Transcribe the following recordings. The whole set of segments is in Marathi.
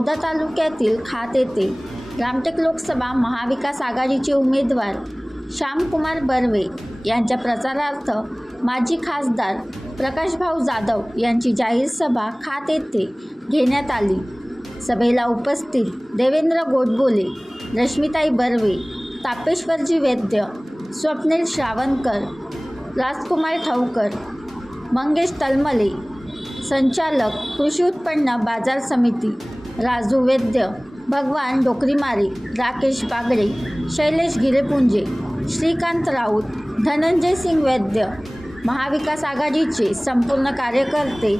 मौदा तालुक्यातील खात येथे रामटेक लोकसभा महाविकास आघाडीचे उमेदवार श्यामकुमार बर्वे यांच्या प्रचारार्थ माजी खासदार प्रकाशभाऊ जाधव यांची जाहीर सभा खात येथे घेण्यात आली. सभेला उपस्थित देवेंद्र गोडबोले रश्मिताई बर्वे तापेश्वरजी वैद्य स्वप्नील श्रावणकर राजकुमार ठाऊकर मंगेश तलमले संचालक कृषी उत्पन्न बाजार समिती राजू वैद्य भगवान डोकरीमारी राकेश बागडे शैलेश गिरेपुंजे श्रीकांत राऊत धनंजय सिंग वैद्य महाविकास आघाडीचे संपूर्ण कार्यकर्ते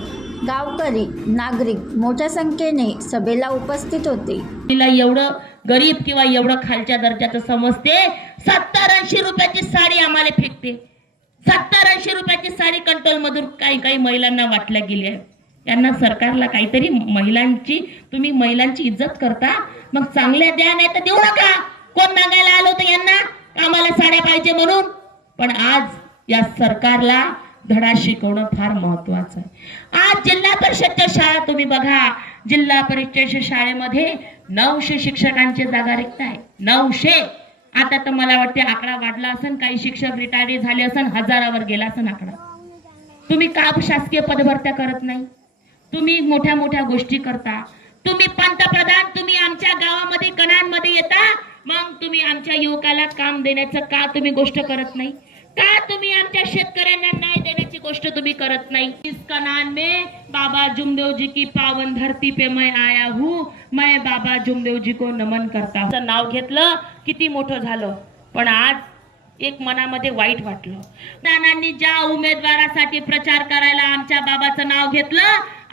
गावकरी नागरिक मोठ्या संख्येने सभेला उपस्थित होते. तिला एवढं गरीब किंवा एवढं खालच्या दर्जाचं समजते सत्तर ऐंशी रुपयाची साडी आम्हाला फेकते. सत्तर ऐंशी रुपयाची साडी कंट्रोल मधून काही काही महिलांना वाटल्या गेली आहे त्यांना सरकारला काहीतरी महिलांची तुम्ही महिलांची इज्जत करता मग चांगल्या द्या नाही तर देऊ नका. कोण मागायला आलो होतं यांना? आम्हाला साड्या पाहिजे म्हणून. पण आज या सरकारला धडा शिकवणं फार महत्वाचं आहे. आज जिल्हा परिषदच्या शाळा तुम्ही बघा. जिल्हा परिषदेच्या शाळेमध्ये नऊशे शिक्षकांची जागा रिक्त आहे. नऊशे. आता तर मला वाटते आकडा वाढला असेल काही शिक्षक रिटायरी झाले असेल हजारावर गेला असेल आकडा. तुम्ही का शासकीय पदभरत्या करत नाही? तुम्ही मोठ्या मोठ्या गोष्टी करता. तुम्ही पंतप्रधान तुम्ही आमच्या गावामध्ये कणांमध्ये येता मग तुम्ही आमच्या युवकाला काम देण्याचं का तुम्ही गोष्ट करत नाही? का तुम्ही आमच्या शेतकऱ्यांना न्याय देण्याची गोष्ट तुम्ही करत नाही? इस कनान में बाबा जुमदेव जी की पावन धरती पे मैं आया हूँ. मैं बाबा जुमदेव जी को नमन करता नाव घेतलं किती मोठं झालं. पण आज एक मनामध्ये वाईट वाटलं. नानांनी ज्या उमेदवारासाठी प्रचार करायला आमच्या बाबाचं नाव घेतलं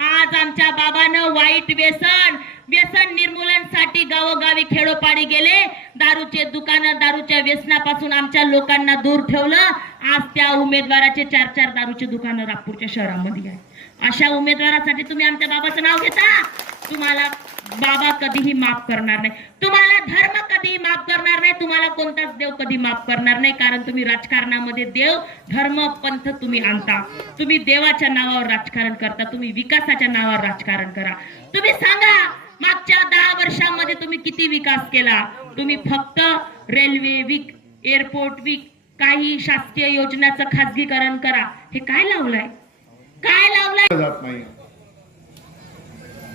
आज आमच्या बाबानं वाईट व्यसन व्यसन निर्मूलनसाठी गावोगावी खेडोपाडी गेले. दारूचे दुकानं दारूच्या व्यसनापासून आमच्या लोकांना दूर ठेवलं. आज त्या उमेदवाराचे चार चार दारूचे दुकानं नागपूरच्या शहरामध्ये आहे अशा उमेदवारासाठी तुम्ही आमच्या बाबाचं नाव घेता? तुम्हाला बाबा कधीही माफ करणार नाही. तुम्हाला धर्म कधीही माफ करणार नाही तुम्हाला कोणताच देव कधी माफ करणार नाही कारण तुम्ही राजकारणामध्ये देव धर्म पंथ तुम्ही आणता. तुम्ही देवाच्या नावावर राजकारण करता तुम्ही विकासाच्या नावावर राजकारण करा. तुम्ही सांगा मागच्या दहा वर्षामध्ये तुम्ही किती विकास केला? तुम्ही फक्त रेल्वे विक एअरपोर्ट विक काही शासकीय योजनाचं खाजगीकरण करा. हे काय लावलंय? काय लावलंय? जात नाही.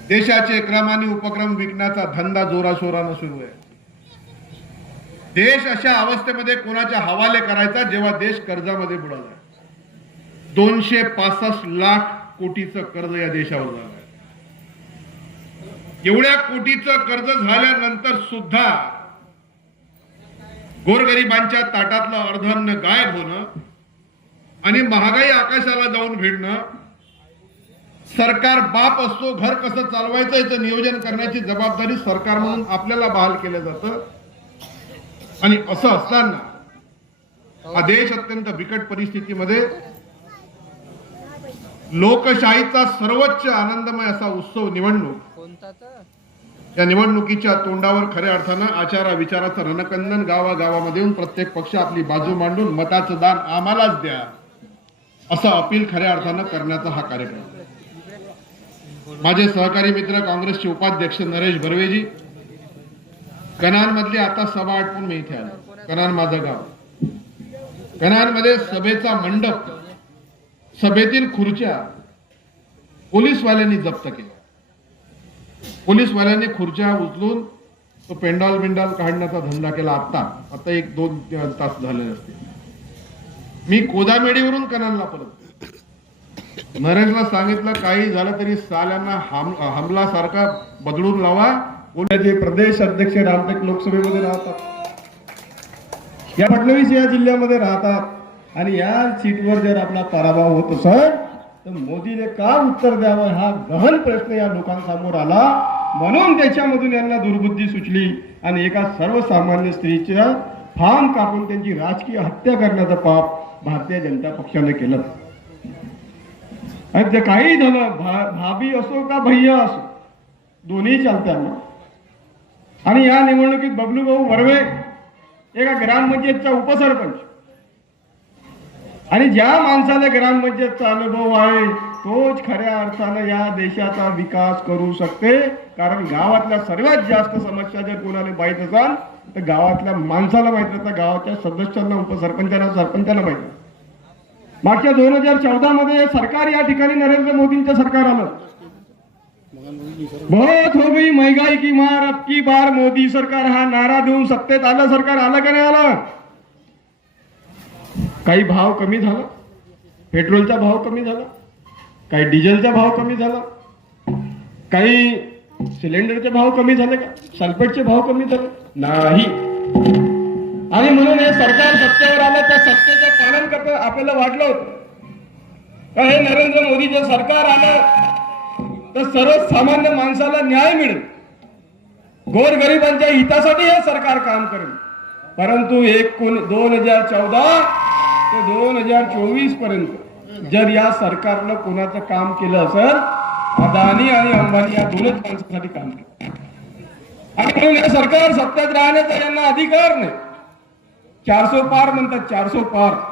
देशाचे क्रम आणि उपक्रम विकण्याचा धंदा जोराशोरानं सुरू आहे. देश अशा अवस्थेमध्ये कोणाच्या हवाले करायचा जेव्हा देश कर्जामध्ये बुडाला दोनशे पासष्ट लाख कोटीचं कर्ज या देशावर झालं एवढ्या कोटीचं कर्ज झाल्यानंतर सुद्धा गोरगरिबांच्या ताटातलं अर्धन्न गायब होणं आणि महागाई आकाशाला जाऊन भिडणं सरकार बाप असतो घर कसं चालवायचं याचं नियोजन करण्याची जबाबदारी सरकार म्हणून आपल्याला बहाल केलं जातं. आणि असं असताना हा देश अत्यंत बिकट परिस्थितीमध्ये लोकशाहीचा सर्वोच्च आनंदमय असा उत्सव निवडणूक या निवडणुकीच्या तोंडावर खऱ्या अर्थानं आचारा विचाराचं रणकंदन गावागावामध्ये येऊन प्रत्येक पक्ष आपली बाजू मांडून मताचं दान आम्हालाच द्या असं अपील खऱ्या अर्थानं करण्याचा हा कार्यक्रम. माझे सहकारी मित्र काँग्रेसचे उपाध्यक्ष नरेश बर्वेजी कनानमधली आता सभा आटपून मी इथे आलो. कनान माझं गाव. कनानमध्ये सभेचा मंडप सभेतील खुर्च्या पोलीसवाल्यांनी जप्त केल्या. पोलीसवाल्यांनी खुर्च्या उचलून तो पेंडॉल बिंडॉल काढण्याचा धंदा केला आत्ता. आता एक दोन तास झाले असते मी कोदामेडीवरून कनानला परत नरेशला सांगितलं काही झालं तरी साल्यांना हम हमला सारखा बदलून लावा. जे प्रदेश अध्यक्ष रामटेक लोकसभेमध्ये राहतात. या फडणवीस या जिल्ह्यामध्ये राहतात. आणि या सीटवर जर आपला पराभव होत असेल तर मोदीने का उत्तर द्यावं हा गहन प्रश्न या लोकांसमोर आला. म्हणून त्याच्यामधून यांना दुर्बुद्धी सुचली. आणि एका सर्वसामान्य स्त्रीच्या फार्म कापून त्यांची राजकीय हत्या करण्याचं पाप भारतीय जनता पक्षाने केलं. आणि ते काही झालं भा भाभी असो का भैया असो दोन्ही चालतात आणि या निवडणुकीत बबलू भाऊ वर्वे एका ग्रामपंचायतचा उपसरपंच. आणि ज्या माणसाला ग्रामपंचायतचा अनुभव आहे तोच खऱ्या अर्थानं या देशाचा विकास करू शकते. कारण गावातल्या सर्वात जास्त समस्या जर कोणाला माहीत असाल तर गावातल्या माणसाला माहीत नसतं गावाच्या सदस्यांना उपसरपंचांना सरपंचांना माहीत नसतं. मागच्या दोन हजार चौदा मध्ये सरकार या ठिकाणी नरेंद्र मोदींचं सरकार आलं. बहुत हो गई महंगाई की मार अब की बार मोदी सरकार हा नारा देऊन सत्तेत आलं सरकार आलं का नाही आलं? काही भाव कमी झाला. पेट्रोलचा भाव कमी झाला. काही डिझेलचा भाव कमी झाला. काही सिलेंडरचे भाव कमी झाले का? सल्फेटचे भाव कमी झाले. नाही. आणि म्हणून हे सरकार सत्तेवर आलं त्या सत्तेच्या आपल्याला वाटलं होतं. का हे नरेंद्र मोदीचं सरकार आलं तर सर्वसामान्य माणसाला न्याय मिळेल. गोरगरिबांच्या हितासाठी हे सरकार काम करेल. परंतु एक दोन हजार चौदा ते दोन हजार चोवीसपर्यंत जर या सरकारनं कोणाचं काम केलं असेल अदानी आणि अंबानी या दोनच माणसासाठी काम केलं. आणि म्हणून हे सरकार सत्तेत राहण्याचा यांना अधिकार नाही. चारसो पार म्हणतात चारसो पार.